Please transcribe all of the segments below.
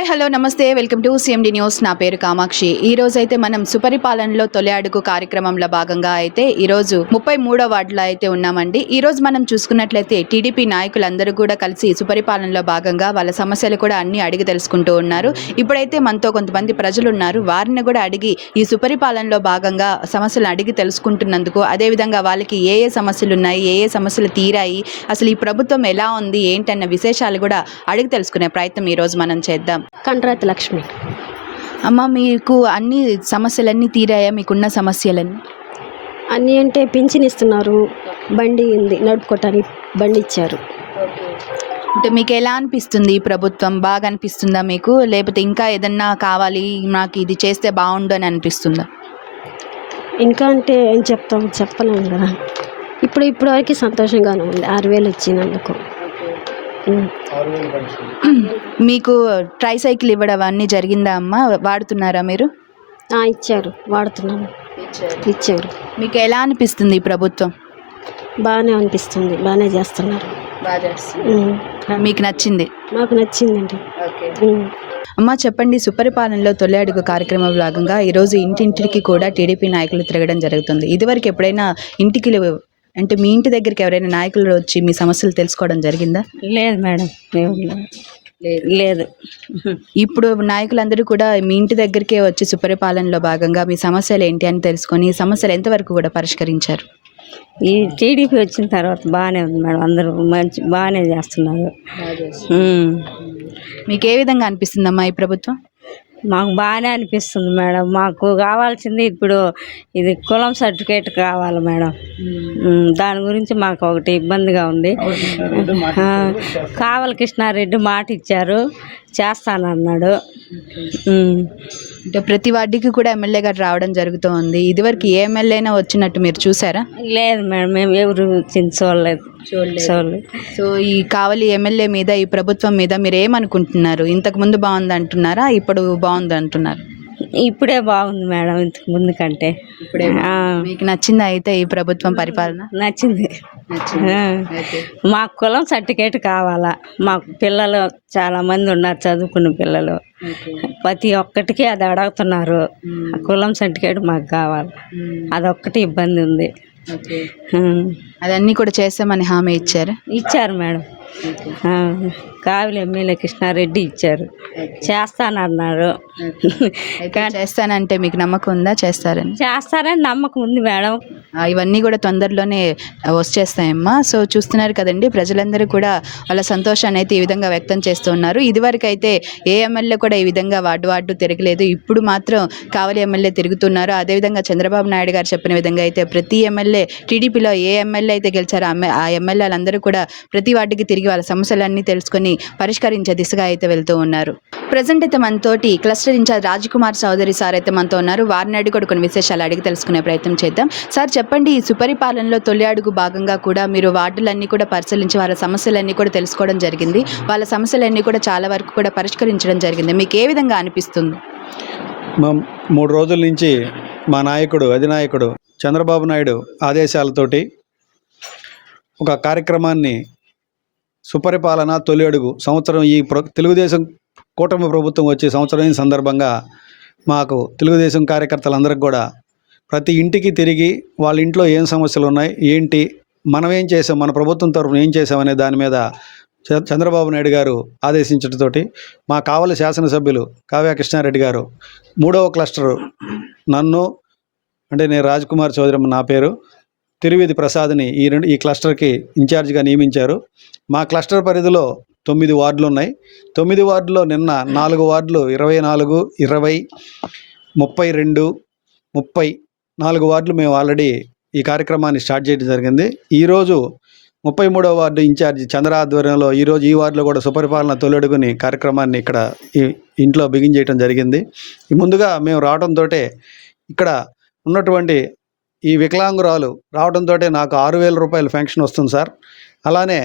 Hi hello నమస్తే. Welcome to CMD news. నా పేరు కామాక్షి. ఈ రోజు అయితే మనం సుపరిపాలనలో తొలి అడుగు కార్యక్రమంలో భాగంగా అయితే ఈ రోజు ముప్పై మూడో వార్డులో అయితే ఉన్నామండి. ఈ రోజు మనం చూసుకున్నట్లయితే టీడీపీ నాయకులందరూ కూడా కలిసి సుపరిపాలనలో భాగంగా వాళ్ళ సమస్యలు కూడా అన్ని అడిగి తెలుసుకుంటూ ఉన్నారు. ఇప్పుడైతే మనతో కొంతమంది ప్రజలు ఉన్నారు వారిని కూడా అడిగి ఈ సుపరిపాలనలో భాగంగా సమస్యలు అడిగి తెలుసుకుంటున్నందుకు అదేవిధంగా వాళ్ళకి ఏ ఏ సమస్యలు ఉన్నాయి ఏ ఏ సమస్యలు తీరాయి అసలు ఈ ప్రభుత్వం ఎలా ఉంది ఏంటన్న విశేషాలు కూడా అడిగి తెలుసుకునే ప్రయత్నం ఈరోజు మనం చేద్దాం. కంట్రాతి లక్ష్మి. అమ్మ మీకు అన్ని సమస్యలన్నీ తీరాయా? మీకున్న సమస్యలన్నీ? అన్నీ అంటే పింఛన్ ఇస్తున్నారు. బండి ఉంది నడుపుకోవటానికి బండి ఇచ్చారు. అంటే మీకు ఎలా అనిపిస్తుంది ఈ ప్రభుత్వం? బాగా అనిపిస్తుందా మీకు? లేకపోతే ఇంకా ఏదన్నా కావాలి నాకు ఇది చేస్తే బాగుండు అని అనిపిస్తుందా? ఇంకా అంటే ఏం చెప్తాం? చెప్పలేము కదా. ఇప్పుడు ఇప్పుడు వరకు సంతోషంగానే ఉంది. ఆరు వేలు వచ్చినందుకు. మీకు ట్రై సైకిల్ ఇవ్వడం అన్నీ జరిగిందా అమ్మ? వాడుతున్నారా మీరు? ఇచ్చారు. వాడుతున్నాము ఇచ్చారు. మీకు ఎలా అనిపిస్తుంది ఈ ప్రభుత్వం? బాగానే అనిపిస్తుంది. బాగానే చేస్తున్నారు. ఉం. మీకు నచ్చింది? మాకు నచ్చిందండి. ఉం. అమ్మ చెప్పండి సుపరిపాలనలో తొలి అడుగు కార్యక్రమం భాగంగా ఈరోజు ఇంటింటికి కూడా టీడీపీ నాయకులు తిరగడం జరుగుతుంది. ఇదివరకు ఎప్పుడైనా ఇంటికి అంటే మీ ఇంటి దగ్గరికి ఎవరైనా నాయకులు వచ్చి మీ సమస్యలు తెలుసుకోవడం జరిగిందా? లేదు మేడం లేదు. ఇప్పుడు నాయకులందరూ కూడా మీ ఇంటి దగ్గరికే వచ్చి సుపరిపాలనలో భాగంగా మీ సమస్యలు ఏంటి అని తెలుసుకొని ఈ సమస్యలు ఎంతవరకు కూడా పరిష్కరించారు? ఈ టీడీపీ వచ్చిన తర్వాత బాగానే ఉంది మేడం అందరూ మంచి బాగానే చేస్తున్నారు. మీకు ఏ విధంగా అనిపిస్తుందమ్మా ఈ ప్రభుత్వం? మాకు బాగానే అనిపిస్తుంది మేడం. మాకు కావాల్సింది ఇప్పుడు ఇది కులం సర్టిఫికేట్ కావాలి మేడం. దాని గురించి మాకు ఒకటి ఇబ్బందిగా ఉంది. కావల కృష్ణారెడ్డి మాట ఇచ్చారు చేస్తానన్నాడు. అంటే ప్రతి వార్డుకి కూడా ఎమ్మెల్యే గారు రావడం జరుగుతూ ఉంది ఇదివరకు ఏ ఎమ్మెల్యేనా వచ్చినట్టు మీరు చూసారా? లేదు మేడం. మేము ఎవరు చూడలేదు చూడలేదు. సో ఈ కావలి ఎమ్మెల్యే మీద ఈ ప్రభుత్వం మీద మీరు ఏమనుకుంటున్నారు ఇంతకు ముందు బాగుంది అంటున్నారా? ఇప్పుడు బాగుంది అంటున్నారు? ఇప్పుడే బాగుంది మేడం ఇంతకు ముందు కంటే. ఇప్పుడే మీకు నచ్చిందా అయితే ఈ ప్రభుత్వం పరిపాలన? నచ్చింది. మాకు కులం సర్టిఫికేట్ కావాలా. మాకు పిల్లలు చాలా మంది ఉన్నారు చదువుకున్న పిల్లలు. ప్రతి ఒక్కటికి అది అడుగుతున్నారు. కులం సర్టిఫికేట్ మాకు కావాలి. అదొక్కటి ఇబ్బంది ఉంది. అదన్నీ కూడా చేస్తామని హామీ ఇచ్చారు? ఇచ్చారు మేడం. కావిలి ఎమ్మెల్యే కృష్ణారెడ్డి ఇచ్చారు. చేస్తానన్నారు. చేస్తానంటే మీకు నమ్మకం ఉందా? చేస్తారని? చేస్తారని నమ్మకం ఉంది మేడం. ఇవన్నీ కూడా తొందరలోనే వచ్చేస్తాయమ్మా. సో చూస్తున్నారు కదండి ప్రజలందరూ కూడా వాళ్ళ సంతోషాన్ని అయితే ఈ విధంగా వ్యక్తం చేస్తూ ఉన్నారు. ఇదివరకు అయితే ఏ ఎమ్మెల్యే కూడా ఈ విధంగా వార్డు వార్డు తిరగలేదు. ఇప్పుడు మాత్రం కావలి ఎమ్మెల్యే తిరుగుతున్నారు. అదేవిధంగా చంద్రబాబు నాయుడు గారు చెప్పిన విధంగా అయితే ప్రతి ఎమ్మెల్యే టీడీపీలో ఏ ఎమ్మెల్యే అయితే గెలిచారో ఆ ఆ ఎమ్మెల్యేలందరూ కూడా ప్రతి వార్డుకి తిరిగి వాళ్ళ సమస్యలన్నీ తెలుసుకొని పరిష్కరించే దిశగా అయితే వెళ్తూ ఉన్నారు. ప్రజెంట్ అయితే మనతోటి cluster incharge Rajkumar Chaudhary sir అయితే మనతో ఉన్నారు. వారిని అడిగి కూడా కొన్ని విశేషాలు అడిగి తెలుసుకునే ప్రయత్నం చేద్దాం. సార్ చెప్పండి ఈ సుపరిపాలనలో తొలి అడుగు భాగంగా కూడా మీరు వార్డులన్నీ కూడా పరిశీలించి వాళ్ళ సమస్యలన్నీ కూడా తెలుసుకోవడం జరిగింది. వాళ్ళ సమస్యలన్నీ కూడా చాలా వరకు కూడా పరిష్కరించడం జరిగింది. మీకు ఏ విధంగా అనిపిస్తుంది? మా మూడు రోజుల నుంచి మా నాయకుడు అధినాయకుడు చంద్రబాబు నాయుడు ఆదేశాలతోటి ఒక కార్యక్రమాన్ని సుపరిపాలన తొలి అడుగు సంవత్సరం ఈ తెలుగుదేశం కూటమి ప్రభుత్వం వచ్చే సంవత్సరం సందర్భంగా మాకు తెలుగుదేశం కార్యకర్తలందరికీ కూడా ప్రతి ఇంటికి తిరిగి వాళ్ళ ఇంట్లో ఏం సమస్యలు ఉన్నాయి ఏంటి మనం ఏం చేసాం మన ప్రభుత్వం తరఫున ఏం చేసామనే దాని మీద చంద్రబాబు నాయుడు గారు ఆదేశించడంతోటి మా కావలి శాసనసభ్యులు కావ్య కృష్ణారెడ్డి గారు మూడవ క్లస్టరు నన్ను అంటే నేను రాజ్ కుమార్ నా పేరు తిరువేది ప్రసాద్ని ఈ రెండు ఈ క్లస్టర్కి ఇన్ఛార్జ్గా నియమించారు. మా క్లస్టర్ పరిధిలో తొమ్మిది వార్డులు ఉన్నాయి తొమ్మిది వార్డులో నిన్న నాలుగు వార్డులు ఇరవై నాలుగు ఇరవై ముప్పై రెండు ముప్పై నాలుగు వార్డులు మేము ఆల్రెడీ ఈ కార్యక్రమాన్ని స్టార్ట్ చేయడం జరిగింది. ఈరోజు ముప్పై మూడవ వార్డు ఇన్ఛార్జి చంద్ర ఆధ్వర్యంలో ఈరోజు ఈ వార్డులో కూడా సుపరిపాలన తొలడుగుని కార్యక్రమాన్ని ఇక్కడ ఇంట్లో బిగిన్ చేయడం జరిగింది. ముందుగా మేము రావడంతో ఇక్కడ ఉన్నటువంటి ఈ వికలాంగురాలు రావడంతో నాకు ఆరు వేల రూపాయల ఫెన్షన్ వస్తుంది సార్. అలానే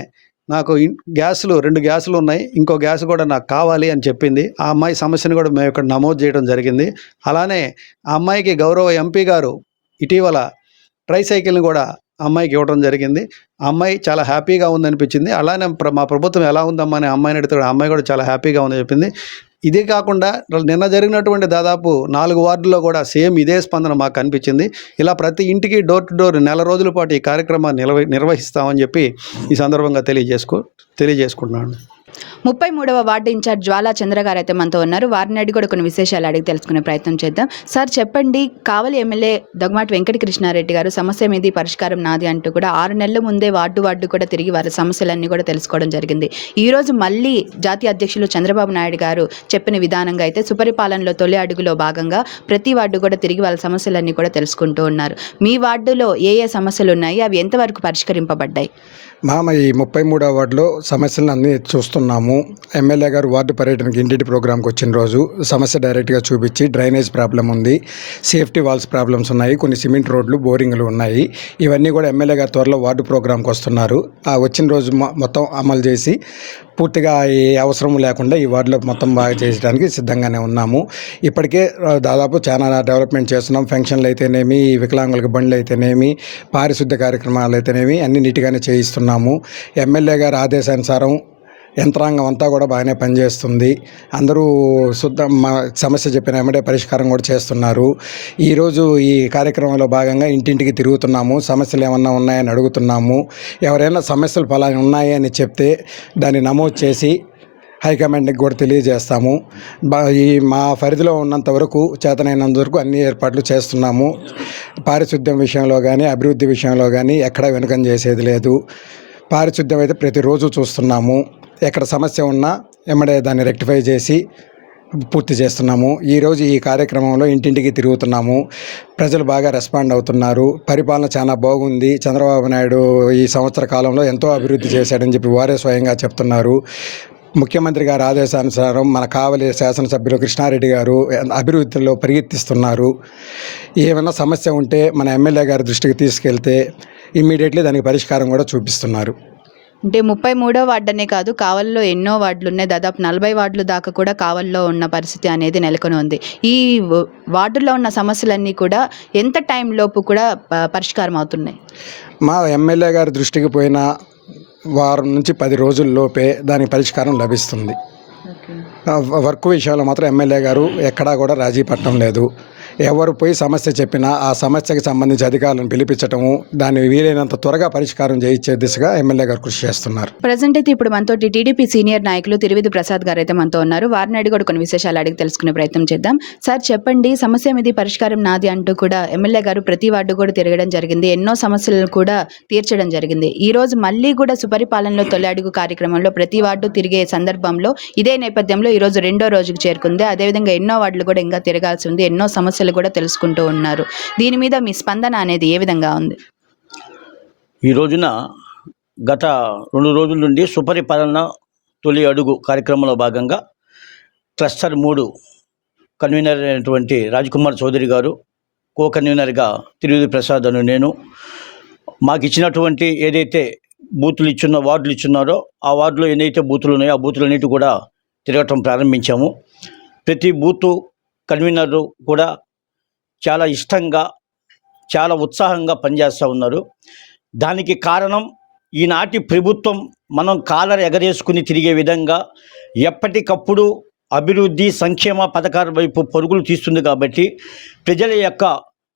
నాకు ఇన్- గ్యాసులు రెండు గ్యాసులు ఉన్నాయి. ఇంకో గ్యాస్ కూడా నాకు కావాలి అని చెప్పింది. ఆ అమ్మాయి సమస్యను కూడా మేము ఇక్కడ నమోదు చేయడం జరిగింది. అలానే ఆ అమ్మాయికి గౌరవ ఎంపీ గారు ఇటీవల ట్రైసైకిల్ని కూడా అమ్మాయికి ఇవ్వడం జరిగింది. అమ్మాయి చాలా హ్యాపీగా ఉందనిపించింది. అలానే ప్ర- మా ప్రభుత్వం ఎలా ఉందమ్మా అని అమ్మాయిని అడిగితే అమ్మాయి కూడా చాలా హ్యాపీగా ఉందని చెప్పింది. ఇదే కాకుండా నిన్న జరిగినటువంటి దాదాపు నాలుగు వార్డుల్లో కూడా సేమ్ ఇదే స్పందన మాకు కనిపించింది. ఇలా ప్రతి ఇంటికి డోర్ టు డోర్ నెల రోజుల పాటు ఈ కార్యక్రమాన్ని నిర్వ నిర్వహిస్తామని చెప్పి ఈ సందర్భంగా తెలియజేసుకో తెలియజేసుకుంటున్నాను. ముప్పై మూడవ వార్డు ఇన్ఛార్జ్ జ్వాలా చంద్ర గారు అయితే మనతో ఉన్నారు. వారిని అడిగి కూడా కొన్ని విశేషాలు అడిగి తెలుసుకునే ప్రయత్నం చేద్దాం. సార్ చెప్పండి కావలి ఎమ్మెల్యే దగ్గమాటి వెంకట కృష్ణారెడ్డి గారు సమస్య మీది పరిష్కారం నాది అంటూ కూడా ఆరు నెలల ముందే వార్డు వార్డు కూడా తిరిగి వారి సమస్యలన్నీ కూడా తెలుసుకోవడం జరిగింది. ఈ రోజు మళ్ళీ జాతీయ అధ్యక్షులు చంద్రబాబు నాయుడు గారు చెప్పిన విధానంగా అయితే సుపరిపాలనలో తొలి అడుగులో భాగంగా ప్రతి వార్డు కూడా తిరిగి వాళ్ళ సమస్యలన్నీ కూడా తెలుసుకుంటూ ఉన్నారు. మీ వార్డులో ఏ ఏ సమస్యలు ఉన్నాయి? అవి ఎంతవరకు పరిష్కరింపబడ్డాయి? మామ ఈ ముప్పై మూడో వార్డులో సమస్యలను అన్నీ చూస్తున్నాము. ఎమ్మెల్యే గారు వార్డు పర్యటనకి ఇంటింటి ప్రోగ్రామ్కి వచ్చిన రోజు సమస్య డైరెక్ట్గా చూపించి డ్రైనేజ్ ప్రాబ్లం ఉంది. సేఫ్టీ వాల్స్ ప్రాబ్లమ్స్ ఉన్నాయి. కొన్ని సిమెంట్ రోడ్లు బోరింగ్లు ఉన్నాయి. ఇవన్నీ కూడా ఎమ్మెల్యే గారు త్వరలో వార్డు ప్రోగ్రామ్కి వస్తున్నారు. ఆ వచ్చిన రోజు మొత్తం అమలు చేసి పూర్తిగా ఏ అవసరం లేకుండా ఈ వార్డులో మొత్తం బాగా చేయడానికి సిద్ధంగానే ఉన్నాము. ఇప్పటికే దాదాపు చాలా డెవలప్మెంట్ చేస్తున్నాం. ఫంక్షన్లు అయితేనేమి వికలాంగులకు బండ్లు అయితేనేమి పారిశుద్ధ్య కార్యక్రమాలు అయితేనేమి అన్ని నీట్గానే చేయిస్తున్నాము. ఎమ్మెల్యే గారి ఆదేశానుసారం యంత్రాంగం అంతా కూడా బాగానే పనిచేస్తుంది. అందరూ శుద్ధ మా సమస్య చెప్పిన వెంబడే పరిష్కారం కూడా చేస్తున్నారు. ఈరోజు ఈ కార్యక్రమంలో భాగంగా ఇంటింటికి తిరుగుతున్నాము. సమస్యలు ఏమన్నా ఉన్నాయని అడుగుతున్నాము. ఎవరైనా సమస్యలు ఫలాని ఉన్నాయని చెప్తే దాన్ని నమోదు చేసి హైకమాండ్కి కూడా తెలియజేస్తాము. ఈ మా పరిధిలో ఉన్నంత వరకు చేతనైనంత వరకు అన్ని ఏర్పాట్లు చేస్తున్నాము. పారిశుద్ధ్యం విషయంలో కానీ అభివృద్ధి విషయంలో కానీ ఎక్కడా వెనుకం చేసేది లేదు. పారిశుద్ధ్యం అయితే ప్రతిరోజు చూస్తున్నాము. ఎక్కడ సమస్య ఉన్నా ఎమ్మడే దాన్ని రెక్టిఫై చేసి పూర్తి చేస్తున్నాము. ఈరోజు ఈ కార్యక్రమంలో ఇంటింటికి తిరుగుతున్నాము. ప్రజలు బాగా రెస్పాండ్ అవుతున్నారు. పరిపాలన చాలా బాగుంది. చంద్రబాబు నాయుడు ఈ సంవత్సర కాలంలో ఎంతో అభివృద్ధి చేశాడని చెప్పి వారే స్వయంగా చెప్తున్నారు. ముఖ్యమంత్రి గారి ఆదేశానుసారం మన కావలి శాసనసభ్యులు కృష్ణారెడ్డి గారు అభివృద్ధిలో పరిగెత్తిస్తున్నారు. ఏమైనా సమస్య ఉంటే మన ఎమ్మెల్యే గారి దృష్టికి తీసుకెళ్తే ఇమ్మీడియట్లీ దానికి పరిష్కారం కూడా చూపిస్తున్నారు. అంటే ముప్పై మూడో వార్డు అనే కాదు కావల్లో ఎన్నో వార్డులు ఉన్నాయి దాదాపు నలభై వార్డులు దాకా కూడా కావల్లో ఉన్న పరిస్థితి అనేది నెలకొని ఉంది. ఈ వార్డుల్లో ఉన్న సమస్యలన్నీ కూడా ఎంత టైం లోపు కూడా పరిష్కారం అవుతున్నాయి? మా ఎమ్మెల్యే గారి దృష్టికి పోయిన వారం నుంచి పది రోజుల్లోపే దానికి పరిష్కారం లభిస్తుంది. వర్క్ విషయంలో మాత్రం ఎమ్మెల్యే గారు ఎక్కడా కూడా రాజీ పట్టడం లేదు. ఎవరు పోయి సమస్య చెప్పినా ఆ సమస్యకి సంబంధించి అధికారులను పిలిపించటము దాన్ని వీలైనంత త్వరగా పరిష్కారం చేయించే దిశగా ఎమ్మెల్యే గారు కృషి చేస్తున్నారు. ప్రజెంట్ అయితే ఇప్పుడు మనతో టీడీపీ సీనియర్ నాయకులు తిరువిధి ప్రసాద్ గారు అయితే మనతో ఉన్నారు. వారిని అడిగి కూడా కొన్ని విశేషాలు అడిగి తెలుసుకునే ప్రయత్నం చేద్దాం. సార్ చెప్పండి సమస్య మీది పరిష్కారం నాది అంటూ కూడా ఎమ్మెల్యే గారు ప్రతి వార్డు కూడా తిరగడం జరిగింది. ఎన్నో సమస్యలను కూడా తీర్చడం జరిగింది. ఈ రోజు మళ్ళీ కూడా సుపరిపాలనలో తొలి అడుగు కార్యక్రమంలో ప్రతి వార్డు తిరిగే సందర్భంలో ఇదే నేపథ్యంలో ఈ రోజు రెండో రోజుకు చేరుకుంది. అదేవిధంగా ఎన్నో వార్డులు కూడా ఇంకా తిరగాల్సి ఉంది. ఎన్నో సమస్యలు కూడా తెలుసుకుంటూ ఉన్నారు. దీని మీద మీ స్పందన అనేది ఏ విధంగా ఉంది? ఈ రోజున గత రెండు రోజుల నుండి సుపరిపాలన తొలి అడుగు కార్యక్రమంలో భాగంగా క్లస్టర్ మూడు కన్వీనర్ అయినటువంటి రాజ్కుమార్ చౌదరి గారు కో కన్వీనర్గా తిరువిధి ప్రసాద్ అను నేను మాకు ఇచ్చినటువంటి ఏదైతే బూతులు ఇచ్చున్న వార్డులు ఇచ్చున్నారో ఆ వార్డులో ఎన్నైతే బూతులు ఉన్నాయో ఆ బూతులన్నిటి కూడా తిరగటం ప్రారంభించాము. ప్రతి బూతు కన్వీనరు కూడా చాలా ఇష్టంగా చాలా ఉత్సాహంగా పనిచేస్తూ ఉన్నారు. దానికి కారణం ఈనాటి ప్రభుత్వం మనం కాలర్ ఎగరేసుకుని తిరిగే విధంగా ఎప్పటికప్పుడు అభివృద్ధి సంక్షేమ పథకాల వైపు పరుగులు తీస్తుంది కాబట్టి ప్రజల యొక్క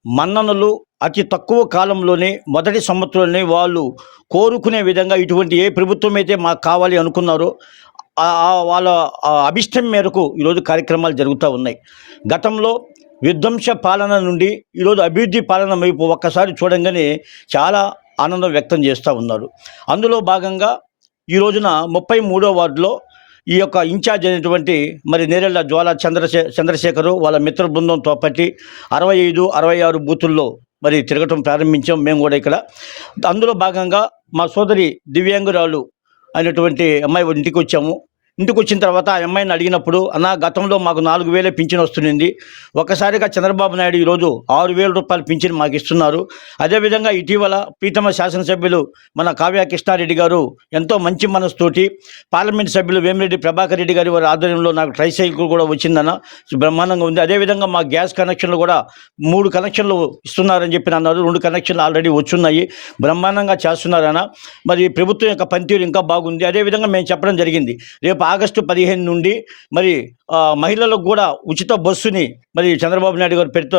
మన్ననలు అతి తక్కువ కాలంలోనే మొదటి సంవత్సరంలోనే వాళ్ళు కోరుకునే విధంగా ఇటువంటి ఏ ప్రభుత్వం అయితే మాకు కావాలి అనుకున్నారో వాళ్ళ అభిష్టం మేరకు ఈరోజు కార్యక్రమాలు జరుగుతూ ఉన్నాయి. గతంలో విధ్వంస పాలన నుండి ఈరోజు అభివృద్ధి పాలన వైపు ఒక్కసారి చూడంగానే చాలా ఆనందం వ్యక్తం చేస్తూ ఉన్నారు. అందులో భాగంగా ఈ రోజున ముప్పై మూడో వార్డులో ఈ యొక్క ఇన్ఛార్జ్ అయినటువంటి మరి నేరెళ్ళ జ్వాల చంద్రశే చంద్రశేఖరు వాళ్ళ మిత్ర బృందంతో పట్టి అరవై ఐదు అరవై ఆరు బూతుల్లో మరి తిరగటం ప్రారంభించాం మేము కూడా ఇక్కడ. అందులో భాగంగా మా సోదరి దివ్యాంగురాలు అయినటువంటి అమ్మాయి ఇంటికి వచ్చాము. ఇంటికి వచ్చిన తర్వాత ఆ అమ్మాయిని అడిగినప్పుడు అన్న గతంలో మాకు నాలుగు వేలే పింఛన్ వస్తుంది ఒకసారిగా చంద్రబాబు నాయుడు ఈరోజు ఆరు వేల రూపాయలు పింఛన్ మాకు ఇస్తున్నారు. అదేవిధంగా ఇటీవల ప్రీతమ శాసనసభ్యులు మన కావ్య కృష్ణారెడ్డి గారు ఎంతో మంచి మనసుతోటి పార్లమెంట్ సభ్యులు వేమిరెడ్డి ప్రభాకర్ రెడ్డి గారి వారి ఆధ్వర్యంలో నాకు ట్రైసైకిల్ కూడా వచ్చిందన్న. బ్రహ్మాండంగా ఉంది. అదేవిధంగా మా గ్యాస్ కనెక్షన్లు కూడా మూడు కనెక్షన్లు ఇస్తున్నారని చెప్పి అన్నారు రెండు కనెక్షన్లు ఆల్రెడీ వచ్చున్నాయి. బ్రహ్మాండంగా చేస్తున్నారన్న. మరి ప్రభుత్వం యొక్క పనితీరు ఇంకా బాగుంది. అదేవిధంగా మేము చెప్పడం జరిగింది. రేపు ఆగస్టు పదిహేను నుండి మరి మహిళలకు కూడా ఉచిత బస్సుని మరి చంద్రబాబు నాయుడు గారు పెడుతూ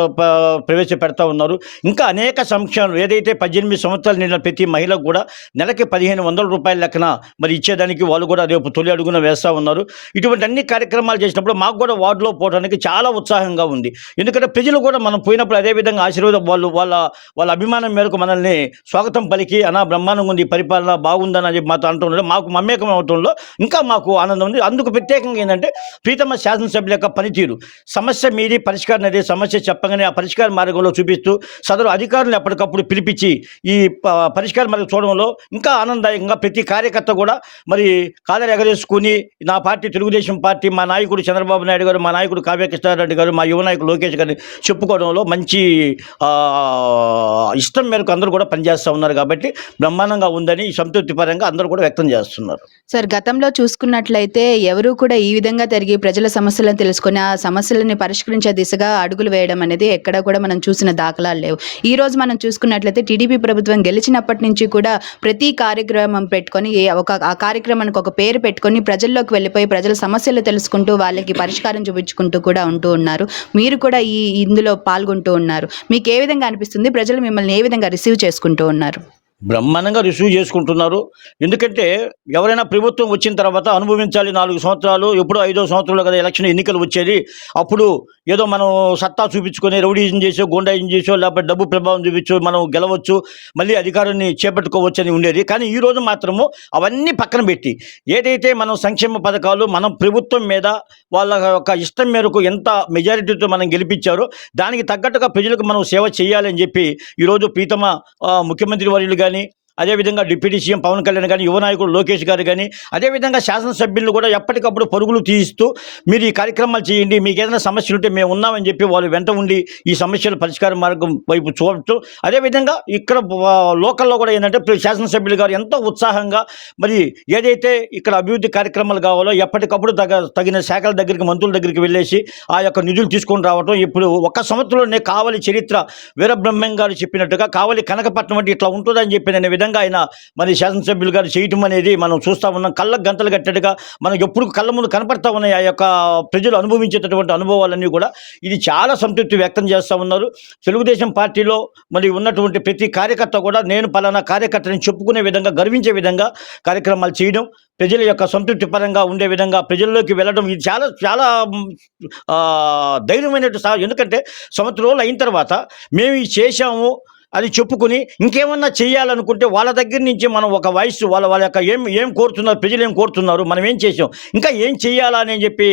ప్రవేశపెడతా ఉన్నారు. ఇంకా అనేక సంక్షేమాలు ఏదైతే పద్దెనిమిది సంవత్సరాలు నిండిన ప్రతి మహిళకు కూడా నెలకి పదిహేను వందల రూపాయల లెక్కన మరి ఇచ్చేదానికి వాళ్ళు కూడా రేపు తొలి అడుగున వేస్తూ ఉన్నారు. ఇటువంటి అన్ని కార్యక్రమాలు చేసినప్పుడు మాకు కూడా వార్డులో పోవడానికి చాలా ఉత్సాహంగా ఉంది. ఎందుకంటే ప్రజలు కూడా మనం పోయినప్పుడు అదే విధంగా ఆశీర్వాదం వాళ్ళు వాళ్ళ వాళ్ళ అభిమానం మేరకు మనల్ని స్వాగతం పలికి అనా బ్రహ్మాండంగా ఉంది ఈ పరిపాలన బాగుందని చెప్పి మాతో అంటుండడం మాకు మమేకం అవటంలో ఇంకా మాకు ఆనందం ఉంది అందుకు ప్రత్యేకంగా ఏంటంటే ప్రీతమ శాసనసభ్యుల యొక్క పనితీరు. సమస్య మీది పరిష్కారం అనేది సమస్య చెప్పగానే ఆ పరిష్కార మార్గంలో చూపిస్తూ సదరు అధికారులు ఎప్పటికప్పుడు పిలిపించి ఈ ప- పరిష్కార మార్గం చూడడంలో ఇంకా ఆనందదాయకంగా ప్రతి కార్యకర్త కూడా మరి కాదరి ఎగరేసుకుని నా పార్టీ తెలుగుదేశం పార్టీ మా నాయకుడు చంద్రబాబు నాయుడు గారు మా నాయకుడు కావ్యకృష్ణారెడ్డి గారు మా యువ నాయకుడు లోకేష్ గారిని చెప్పుకోవడంలో మంచి ఇష్టం మేరకు అందరూ కూడా పనిచేస్తూ ఉన్నారు కాబట్టి బ్రహ్మాండంగా ఉందని సంతృప్తి పరంగా అందరూ కూడా వ్యక్తం చేస్తున్నారు. సార్ గతంలో చూసుకున్నట్లయితే ఎవరు కూడా ఈ విధంగా తిరిగి ప్రజల సమస్యలను తెలుసుకొని ఆ సమస్యలని పరిష్కరించే దిశగా అడుగులు వేయడం అనేది ఎక్కడ కూడా మనం చూసిన దాఖలాలు లేవు. ఈ రోజు మనం చూసుకున్నట్లయితే టీడీపీ ప్రభుత్వం గెలిచినప్పటి నుంచి కూడా ప్రతి కార్యక్రమం పెట్టుకొని ఒక ఆ కార్యక్రమానికి ఒక పేరు పెట్టుకొని ప్రజల్లోకి వెళ్ళిపోయి ప్రజల సమస్యలు తెలుసుకుంటూ వాళ్ళకి పరిష్కారం చూపించుకుంటూ కూడా ఉంటూ ఉన్నారు. మీరు కూడా ఈ ఇందులో పాల్గొంటూ ఉన్నారు. మీకు ఏ విధంగా అనిపిస్తుంది? ప్రజలు మిమ్మల్ని ఏ విధంగా రిసీవ్ చేసుకుంటూ ఉన్నారు? బ్రహ్మాండంగా రిసీవ్ చేసుకుంటున్నారు. ఎందుకంటే ఎవరైనా ప్రభుత్వం వచ్చిన తర్వాత అనుభవించాలి నాలుగు సంవత్సరాలు ఎప్పుడో ఐదో సంవత్సరంలో కదా ఎలక్షన్ ఎన్నికలు వచ్చేది. అప్పుడు ఏదో మనం సత్తా చూపించుకొని రౌడీజం చేసో గుండాయిజం చేసో లేకపోతే డబ్బు ప్రభావం చూపించో మనం గెలవచ్చు మళ్ళీ అధికారాన్ని చేపట్టుకోవచ్చు అని ఉండేది. కానీ ఈ రోజు మాత్రము అవన్నీ పక్కన పెట్టి ఏదైతే మనం సంక్షేమ పథకాలు మనం ప్రభుత్వం మీద వాళ్ళ యొక్క ఇష్టం మేరకు ఎంత మెజారిటీతో మనం గెలిపించారో దానికి తగ్గట్టుగా ప్రజలకు మనం సేవ చేయాలని చెప్పి ఈరోజు ప్రీతమ ముఖ్యమంత్రి వర్యులు కానీ అదేవిధంగా డిప్యూటీ సీఎం పవన్ కళ్యాణ్ కానీ యువ నాయకుడు లోకేష్ గారు కానీ అదేవిధంగా శాసనసభ్యులు కూడా ఎప్పటికప్పుడు పరుగులు తీయిస్తూ మీరు ఈ కార్యక్రమాలు చేయండి మీకు ఏదైనా సమస్యలు ఉంటే మేము ఉన్నామని చెప్పి వాళ్ళు వెంట ఉండి ఈ సమస్యల పరిష్కార మార్గం వైపు చూడటం అదేవిధంగా ఇక్కడ లోకల్లో కూడా ఏంటంటే శాసనసభ్యులు గారు ఎంతో ఉత్సాహంగా మరి ఏదైతే ఇక్కడ అభివృద్ధి కార్యక్రమాలు కావాలో ఎప్పటికప్పుడు తగ తగిన శాఖల దగ్గరికి మంత్రుల దగ్గరికి వెళ్ళేసి ఆ యొక్క నిధులు తీసుకొని రావటం ఇప్పుడు ఒక సంవత్సరంలోనే కావలి చరిత్ర వీరబ్రహ్మం గారు చెప్పినట్టుగా కావలి కనకపట్నం అంటే ఇట్లా ఉంటుందని చెప్పిన విధంగా ఆయన మరి శాసనసభ్యులు గారు చేయటం అనేది మనం చూస్తూ ఉన్నాం. కళ్ళకు గంతలు కట్టేట్టుగా మనకు ఎప్పుడు కళ్ళ ముందు కనపడతా ఉన్నాయి. ఆ యొక్క ప్రజలు అనుభవించేటటువంటి అనుభవాలన్నీ కూడా ఇది చాలా సంతృప్తి వ్యక్తం చేస్తూ ఉన్నారు. తెలుగుదేశం పార్టీలో మరి ఉన్నటువంటి ప్రతి కార్యకర్త కూడా నేను పలానా కార్యకర్తని చెప్పుకునే విధంగా గర్వించే విధంగా కార్యక్రమాలు చేయడం ప్రజల యొక్క సంతృప్తి పరంగా ఉండే విధంగా ప్రజల్లోకి వెళ్ళడం ఇది చాలా చాలా మ్, ఆ, ధైర్యమైనట్టు ఎందుకంటే సంవత్సరం రోజులు అయిన తర్వాత మేము ఇది చేశాము. అది చెప్పుకుని ఇంకేమన్నా చేయాలనుకుంటే వాళ్ళ దగ్గర నుంచి మనం ఒక వయసు వాళ్ళ వాళ్ళ యొక్క ఏం ఏం కోరుతున్నారు ప్రజలు ఏం కోరుతున్నారు మనం ఏం చేసాం? ఇంకా ఏం చేయాలా అని చెప్పి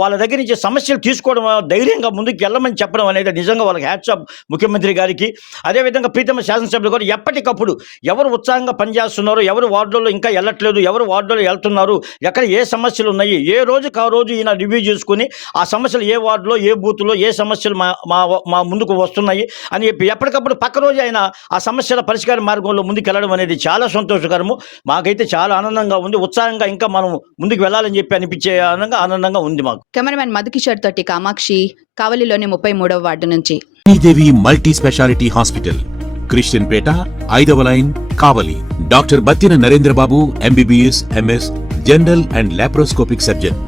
వాళ్ళ దగ్గర నుంచి సమస్యలు తీసుకోవడం ధైర్యంగా ముందుకు వెళ్ళమని చెప్పడం అనేది నిజంగా వాళ్ళకి హ్యాట్సాప్ ముఖ్యమంత్రి గారికి. అదేవిధంగా ప్రీతమ శాసనసభ్యులు కూడా ఎప్పటికప్పుడు ఎవరు ఉత్సాహంగా పనిచేస్తున్నారో ఎవరు వార్డులలో ఇంకా వెళ్ళట్లేదు ఎవరు వార్డులో వెళ్తున్నారు ఎక్కడ ఏ సమస్యలు ఉన్నాయి ఏ రోజుకు ఆ రోజు ఈయన రివ్యూ చేసుకుని ఆ సమస్యలు ఏ వార్డులో ఏ బూత్లో ఏ సమస్యలు మా మా మా ముందుకు వస్తున్నాయి అని చెప్పి ఎప్పటికప్పుడు పక్క రోజు ఆయన ఆ సమస్యల పరిష్కార మార్గంలో ముందుకు వెళ్ళడం అనేది చాలా సంతోషకరము. మాకైతే చాలా ఆనందంగా ఉంది. ఉత్సాహంగా ఇంకా మనం ముందుకు వెళ్ళాలని చెప్పి అనిపించే ఆనందంగా ఆనందంగా ఉంది మాకు. కెమెరామెన్ మధుకిషోర్ తోటి కామాక్షి కావలిలోని ముప్పై మూడవ వార్డు నుంచి. Sridevi multi specialty hospital Christian Peta ఐదవ line Kavali. Doctor Battina Narendrababu MBBS MS general and laparoscopic surgeon.